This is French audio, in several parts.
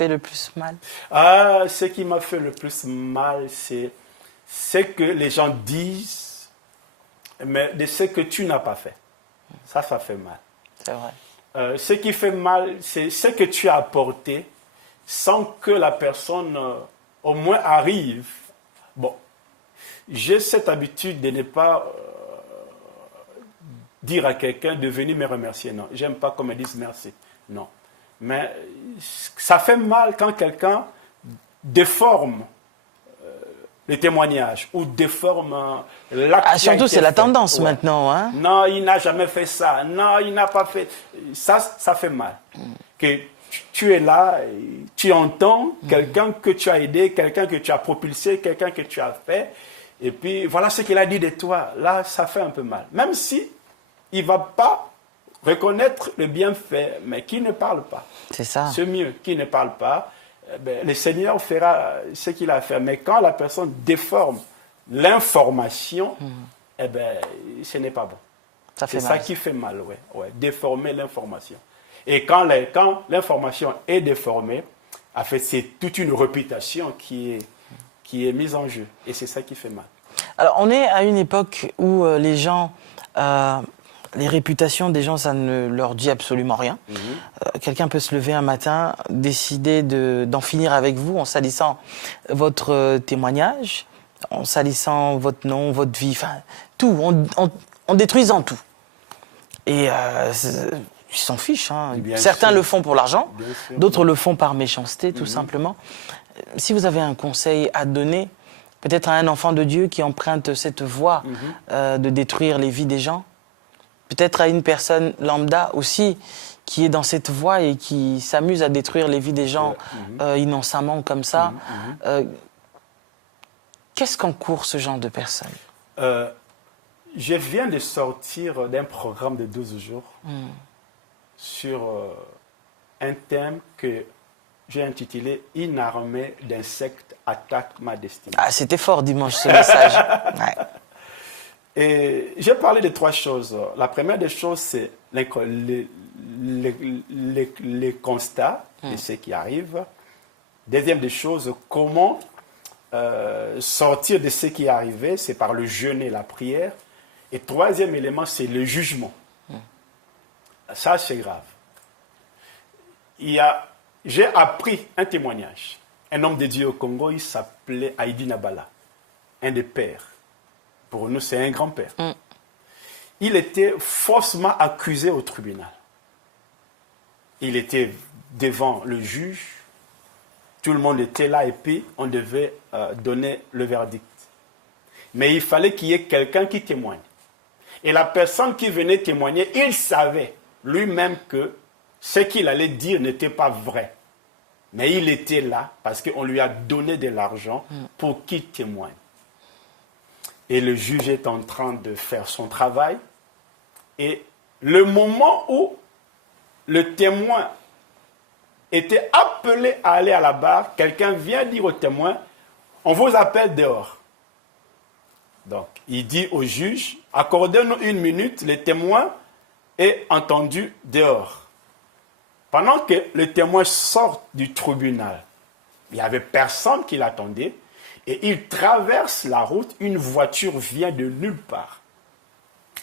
fait le plus mal? Ah, ce qui m'a fait le plus mal, c'est que les gens disent, mais de ce que tu n'as pas fait. Ça fait mal. C'est vrai. Ce qui fait mal, c'est ce que tu as apporté sans que la personne au moins arrive. Bon, j'ai cette habitude de ne pas dire à quelqu'un de venir me remercier. Non, j'aime pas qu'on me dise merci. Non. Mais ça fait mal quand quelqu'un déforme le témoignage ou déforme l'acte. Ah, surtout, c'est la fait. tendance maintenant. Hein? Non, il n'a jamais fait ça. Non, il n'a pas fait. Ça fait mal. Que tu es là, tu entends quelqu'un que tu as aidé, quelqu'un que tu as propulsé, quelqu'un que tu as fait. Et puis, voilà ce qu'il a dit de toi. Là, ça fait un peu mal. Même si il ne va pas reconnaître le bienfait, mais qui ne parle pas. C'est ça. C'est mieux, qui ne parle pas. Le Seigneur fera ce qu'il a fait. Mais quand la personne déforme l'information, eh ben, ce n'est pas bon. C'est ça qui fait mal, ouais. Déformer l'information. Et quand l'information est déformée, en fait, c'est toute une réputation qui est mise en jeu. Et c'est ça qui fait mal. Alors, on est à une époque où les gens... les réputations des gens, ça ne leur dit absolument rien. Quelqu'un peut se lever un matin, décider d'en finir avec vous en salissant votre témoignage, en salissant votre nom, votre vie, enfin tout, en détruisant tout. Et ils s'en fichent. Hein. Certains le font pour l'argent, d'autres le font par méchanceté, tout simplement. Si vous avez un conseil à donner, peut-être à un enfant de Dieu qui emprunte cette voie de détruire les vies des gens, peut-être à une personne lambda aussi qui est dans cette voie et qui s'amuse à détruire les vies des gens innocemment comme ça. Qu'est-ce qu'encourt ce genre de personnes? Je viens de sortir d'un programme de 12 jours sur un thème que j'ai intitulé « Une armée d'insectes attaque ma destinée ». Ah, c'était fort dimanche ce message. Ouais. Et j'ai parlé de 3 choses. La première des choses, c'est les constats de ce qui arrive. Deuxième des choses, comment sortir de ce qui est arrivé, c'est par le jeûne et la prière. Et troisième élément, c'est le jugement. Ça, c'est grave. J'ai appris un témoignage. Un homme de Dieu au Congo, il s'appelait Haïdi Nabala, un des pères. Pour nous, c'est un grand-père. Il était faussement accusé au tribunal. Il était devant le juge. Tout le monde était là et puis on devait donner le verdict. Mais il fallait qu'il y ait quelqu'un qui témoigne. Et la personne qui venait témoigner, il savait lui-même que ce qu'il allait dire n'était pas vrai. Mais il était là parce qu'on lui a donné de l'argent pour qu'il témoigne. Et le juge est en train de faire son travail. Et le moment où le témoin était appelé à aller à la barre, quelqu'un vient dire au témoin, on vous appelle dehors. Donc, il dit au juge, accordez-nous 1 minute, le témoin est entendu dehors. Pendant que le témoin sort du tribunal, il n'y avait personne qui l'attendait. Et il traverse la route, une voiture vient de nulle part.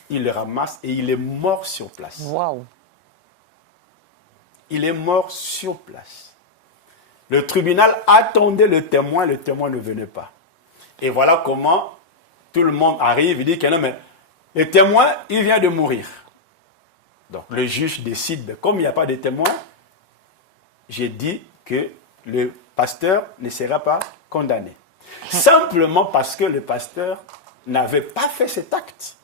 Il le ramasse et il est mort sur place. Waouh! Il est mort sur place. Le tribunal attendait le témoin ne venait pas. Et voilà comment tout le monde arrive, il dit que non, mais le témoin, il vient de mourir. Donc le juge décide, comme il n'y a pas de témoin, j'ai dit que le pasteur ne sera pas condamné. Simplement parce que le pasteur n'avait pas fait cet acte.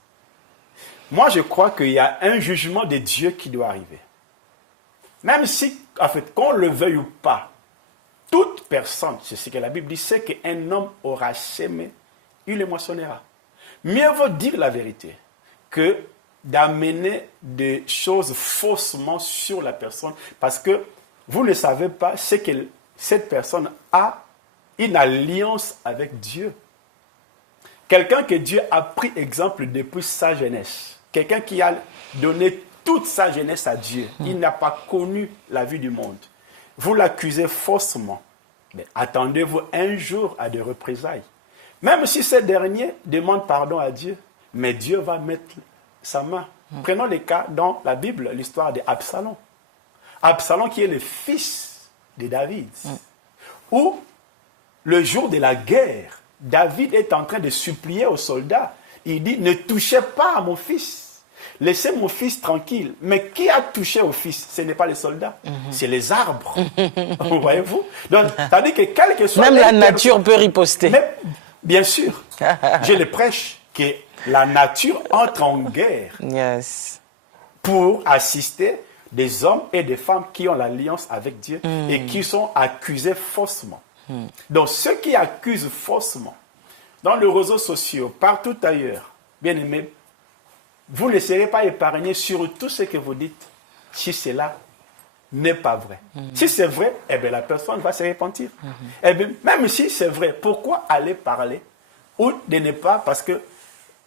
Moi, je crois qu'il y a un jugement de Dieu qui doit arriver. Même si, en fait, qu'on le veuille ou pas, toute personne, c'est ce que la Bible dit, c'est qu'un homme aura sémé, il le moissonnera. Mieux vaut dire la vérité que d'amener des choses faussement sur la personne, parce que vous ne savez pas ce que cette personne a une alliance avec Dieu. Quelqu'un que Dieu a pris exemple depuis sa jeunesse. Quelqu'un qui a donné toute sa jeunesse à Dieu. Il n'a pas connu la vie du monde. vous l'accusez faussement, mais attendez-vous un jour à des représailles. Même si ce dernier demande pardon à Dieu, mais Dieu va mettre sa main. Prenons les cas dans la Bible, l'histoire d'Absalom. Absalom qui est le fils de David. Où, le jour de la guerre, David est en train de supplier aux soldats. Il dit, ne touchez pas à mon fils. Laissez mon fils tranquille. Mais qui a touché au fils? Ce n'est pas les soldats, c'est les arbres. Voyez-vous? Donc, c'est-à-dire que quel que soit... Même la nature peut riposter. Mais, bien sûr, je le prêche, que la nature entre en guerre pour assister des hommes et des femmes qui ont l'alliance avec Dieu et qui sont accusés faussement. Donc, ceux qui accusent faussement, dans les réseaux sociaux, partout ailleurs, bien aimés, vous ne serez pas épargnés sur tout ce que vous dites, si cela n'est pas vrai. Si c'est vrai, eh bien, la personne va se repentir. Eh bien, même si c'est vrai, pourquoi aller parler ou de ne pas, parce que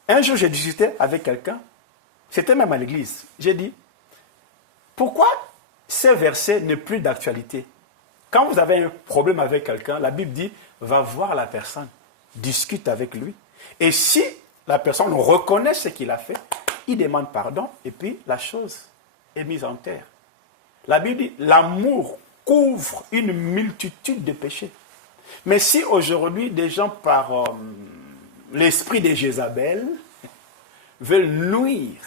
un jour, j'ai discuté avec quelqu'un, c'était même à l'église, j'ai dit, pourquoi ce verset n'est plus d'actualité? Quand vous avez un problème avec quelqu'un, la Bible dit, va voir la personne, discute avec lui. Et si la personne reconnaît ce qu'il a fait, il demande pardon et puis la chose est mise en terre. La Bible dit, l'amour couvre une multitude de péchés. Mais si aujourd'hui des gens par l'esprit de Jézabel veulent nuire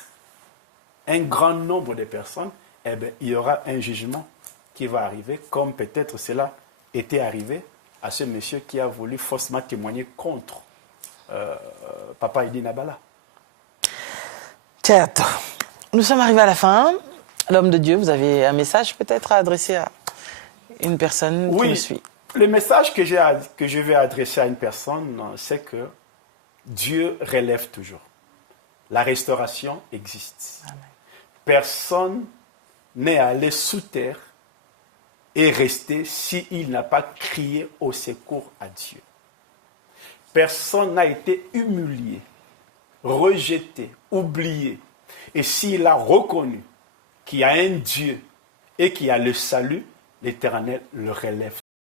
un grand nombre de personnes, eh bien, il y aura un jugement qui va arriver, comme peut-être cela était arrivé à ce monsieur qui a voulu faussement témoigner contre Papa Idi Nabala. Certo. Nous sommes arrivés à la fin. L'homme de Dieu, vous avez un message peut-être à adresser à une personne qui nous suit? Le message que je vais adresser à une personne, c'est que Dieu relève toujours. La restauration existe. Amen. Personne n'est allé sous terre et resté s'il n'a pas crié au secours à Dieu. Personne n'a été humilié, rejeté, oublié. Et s'il a reconnu qu'il y a un Dieu et qu'il y a le salut, l'Éternel le relève